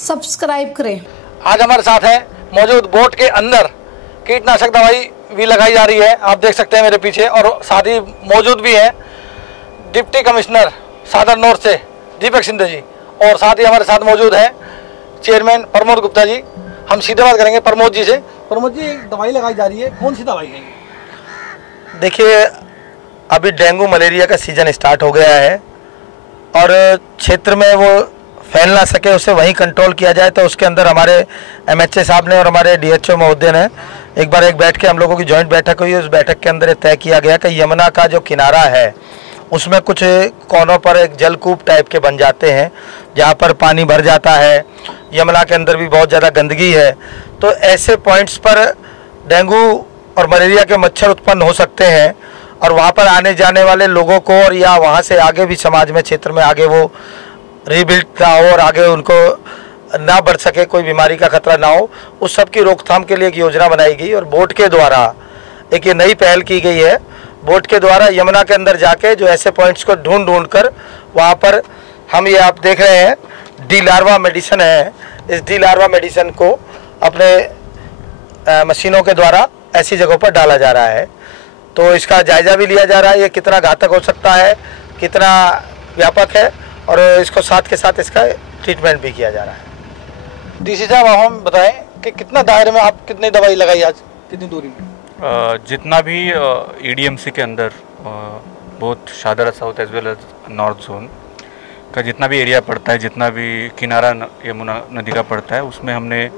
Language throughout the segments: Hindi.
सब्सक्राइब करें। आज हमारे साथ है मौजूद बोट के अंदर कीटनाशक दवाई भी लगाई जा रही है, आप देख सकते हैं मेरे पीछे। और साथ ही मौजूद भी है डिप्टी कमिश्नर सादर नॉर्थ से दीपक सिंधे जी, और साथ ही हमारे साथ मौजूद है चेयरमैन प्रमोद गुप्ता जी। हम सीधे बात करेंगे प्रमोद जी से। प्रमोद जी, दवाई लगाई जा रही है, कौन सी दवाई है? देखिए, अभी डेंगू मलेरिया का सीज़न स्टार्ट हो गया है और क्षेत्र में वो फैल ना सके, उसे वहीं कंट्रोल किया जाए। तो उसके अंदर हमारे एमएचए साहब ने और हमारे डीएचओ महोदय ने एक बार बैठ के हम लोगों की जॉइंट बैठक हुई। उस बैठक के अंदर तय किया गया कि यमुना का जो किनारा है उसमें कुछ कोनों पर एक जलकूप टाइप के बन जाते हैं जहाँ पर पानी भर जाता है। यमुना के अंदर भी बहुत ज़्यादा गंदगी है, तो ऐसे पॉइंट्स पर डेंगू और मलेरिया के मच्छर उत्पन्न हो सकते हैं और वहाँ पर आने जाने वाले लोगों को और या वहाँ से आगे भी समाज में क्षेत्र में आगे वो रीबिल्ड ना हो और आगे उनको ना बढ़ सके, कोई बीमारी का खतरा ना हो, उस सब की रोकथाम के लिए एक योजना बनाई गई। और बोर्ड के द्वारा एक ये नई पहल की गई है। बोर्ड के द्वारा यमुना के अंदर जाके जो ऐसे पॉइंट्स को ढूंढ कर वहाँ पर हम ये आप देख रहे हैं डी लार्वा मेडिसिन है, इस डी लार्वा मेडिसिन को अपने मशीनों के द्वारा ऐसी जगहों पर डाला जा रहा है। तो इसका जायज़ा भी लिया जा रहा है, ये कितना घातक हो सकता है, कितना व्यापक है, और इसको साथ के साथ इसका ट्रीटमेंट भी किया जा रहा है। डीसी साहब, हम बताएं कि कितना दायरे में आप कितनी दवाई लगाई आज, कितनी दूरी में? जितना भी ईडीएमसी के अंदर बहुत Shahdara south as well as north zone का जितना भी एरिया पड़ता है, जितना भी किनारा यमुना नदी का पड़ता है, उसमें हमने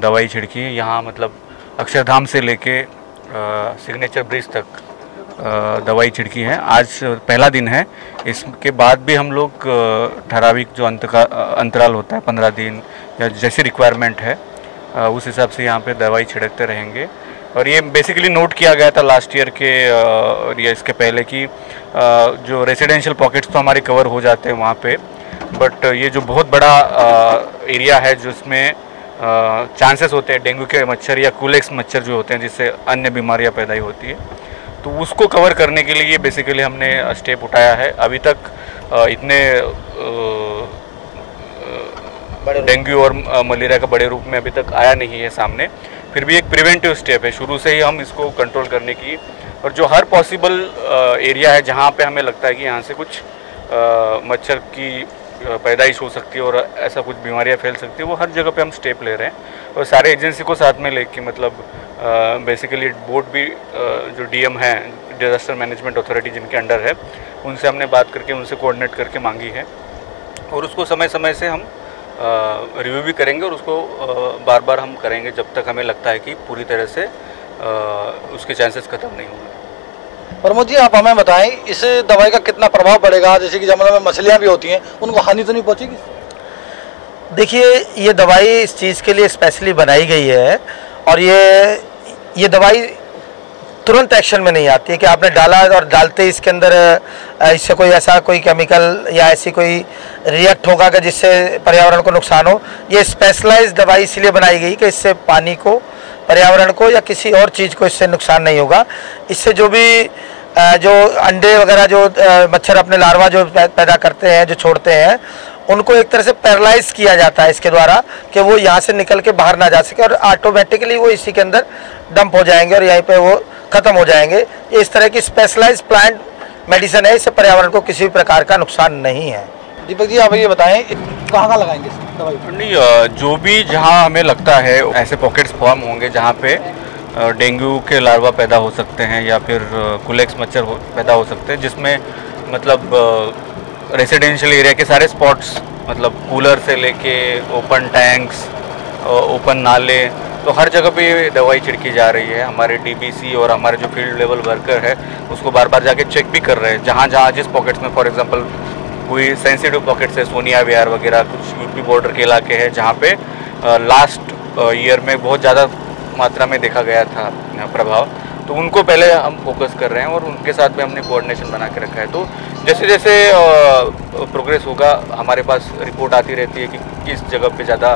दवाई छिड़की है। यहाँ मतलब अक्षरधाम से लेके सिग्नेचर ब्रिज तक दवाई छिड़की है। आज पहला दिन है, इसके बाद भी हम लोग ठराविक जो अंतराल होता है 15 दिन या जैसी रिक्वायरमेंट है उस हिसाब से यहाँ पे दवाई छिड़कते रहेंगे। और ये बेसिकली नोट किया गया था लास्ट ईयर के या इसके पहले कि जो रेसिडेंशियल पॉकेट्स तो हमारे कवर हो जाते हैं वहाँ पे, बट ये जो बहुत बड़ा एरिया है जिसमें चांसेस होते हैं डेंगू के मच्छर या कुलेक्स मच्छर जो होते हैं जिससे अन्य बीमारियाँ पैदा होती है, तो उसको कवर करने के लिए बेसिकली हमने स्टेप उठाया है। अभी तक इतने डेंगू और मलेरिया का बड़े रूप में अभी तक आया नहीं है सामने, फिर भी एक प्रिवेंटिव स्टेप है शुरू से ही हम इसको कंट्रोल करने की। और जो हर पॉसिबल एरिया है जहाँ पे हमें लगता है कि यहाँ से कुछ मच्छर की पैदाइश हो सकती है और ऐसा कुछ बीमारियाँ फैल सकती है, वो हर जगह पे हम स्टेप ले रहे हैं। और सारे एजेंसी को साथ में लेके मतलब बेसिकली बोर्ड भी जो डीएम है, डिजास्टर मैनेजमेंट अथॉरिटी जिनके अंडर है, उनसे हमने बात करके उनसे कोऑर्डिनेट करके मांगी है और उसको समय समय से हम रिव्यू भी करेंगे और उसको बार बार हम करेंगे जब तक हमें लगता है कि पूरी तरह से उसके चांसेस ख़त्म नहीं होंगे। प्रमोद जी, आप हमें बताएं इस दवाई का कितना प्रभाव पड़ेगा? जैसे कि जमुना में मछलियाँ भी होती हैं, उनको हानि तो नहीं पहुँचेगी? देखिए, ये दवाई इस चीज़ के लिए स्पेशली बनाई गई है और ये दवाई तुरंत एक्शन में नहीं आती है कि आपने डाला और डालते ही इसके अंदर इससे कोई ऐसा कोई केमिकल या ऐसी कोई रिएक्ट होगा कि जिससे पर्यावरण को नुकसान हो। ये स्पेशलाइज्ड दवाई इसलिए बनाई गई कि इससे पानी को, पर्यावरण को या किसी और चीज़ को इससे नुकसान नहीं होगा। इससे जो भी जो अंडे वगैरह जो मच्छर अपने लार्वा जो पैदा करते हैं, जो छोड़ते हैं, उनको एक तरह से पैरालाइज किया जाता है इसके द्वारा कि वो यहाँ से निकल के बाहर ना जा सके और ऑटोमेटिकली वो इसी के अंदर डंप हो जाएंगे और यहीं पे वो ख़त्म हो जाएंगे। ये इस तरह की स्पेशलाइज्ड प्लांट मेडिसिन है, इससे पर्यावरण को किसी भी प्रकार का नुकसान नहीं है। दीपक जी, आप ये बताएं कहाँ लगाएंगे दवाई? नहीं, जो भी जहाँ हमें लगता है ऐसे पॉकेट्स फॉर्म होंगे जहाँ पे डेंगू के लार्वा पैदा हो सकते हैं या फिर कुलेक्स मच्छर पैदा हो सकते हैं, जिसमें मतलब रेसिडेंशियल एरिया के सारे स्पॉट्स, मतलब कूलर से लेके ओपन टैंक्स, ओपन नाले, तो हर जगह पे दवाई छिड़की जा रही है। हमारे डीबीसी और हमारे जो फील्ड लेवल वर्कर है उसको बार बार जाके चेक भी कर रहे हैं जहाँ जहाँ जिस पॉकेट्स में, फॉर एग्जांपल कोई सेंसिटिव पॉकेट्स है, सोनिया विहार वगैरह, कुछ यूपी बॉर्डर के इलाके हैं जहाँ पे लास्ट ईयर में बहुत ज़्यादा मात्रा में देखा गया था प्रभाव, तो उनको पहले हम फोकस कर रहे हैं और उनके साथ में हमने कोऑर्डिनेशन बना के रखा है। तो जैसे जैसे प्रोग्रेस होगा हमारे पास रिपोर्ट आती रहती है कि किस जगह पे ज़्यादा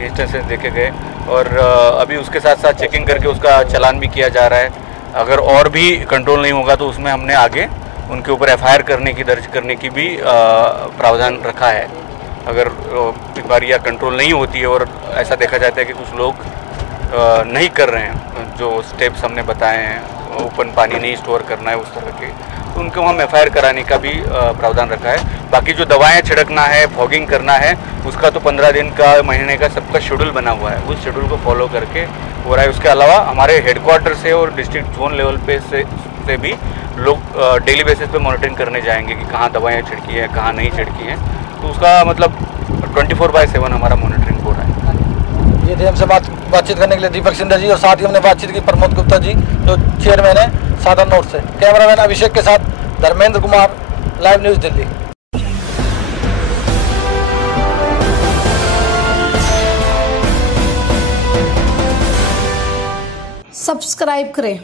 इंस्टेंसेस देखे गए और अभी उसके साथ साथ चेकिंग करके उसका चालान भी किया जा रहा है। अगर और भी कंट्रोल नहीं होगा तो उसमें हमने आगे उनके ऊपर एफआईआर दर्ज करने की भी प्रावधान रखा है। अगर बीमारियाँ कंट्रोल नहीं होती है और ऐसा देखा जाता है कि कुछ लोग नहीं कर रहे हैं जो स्टेप्स हमने बताए हैं, ओपन पानी नहीं स्टोर करना है उस तरह के, तो उनको हम एफआईआर कराने का भी प्रावधान रखा है। बाकी जो दवाएं छिड़कना है, फॉगिंग करना है, उसका तो 15 दिन का, महीने का सबका शेड्यूल बना हुआ है, उस शेड्यूल को फॉलो करके हो रहा है। उसके अलावा हमारे हेडक्वार्टर से और डिस्ट्रिक्ट जोन लेवल पे से भी लोग डेली बेसिस पे मॉनिटरिंग करने जाएंगे कि कहाँ दवाएं छिड़की हैं, कहाँ नहीं छिड़की हैं। तो उसका मतलब 24/7 हमारा मॉनिटरिंग हो रहा है। ये थे हमसे बातचीत करने के लिए दीपक सिंधर जी, और साथ ही हमने बातचीत की प्रमोद गुप्ता जी जो चेयरमैन है सादर नॉर्थ से। कैमरामैन अभिषेक के साथ Dharmendra Kumar, live news Delhi. Subscribe करें।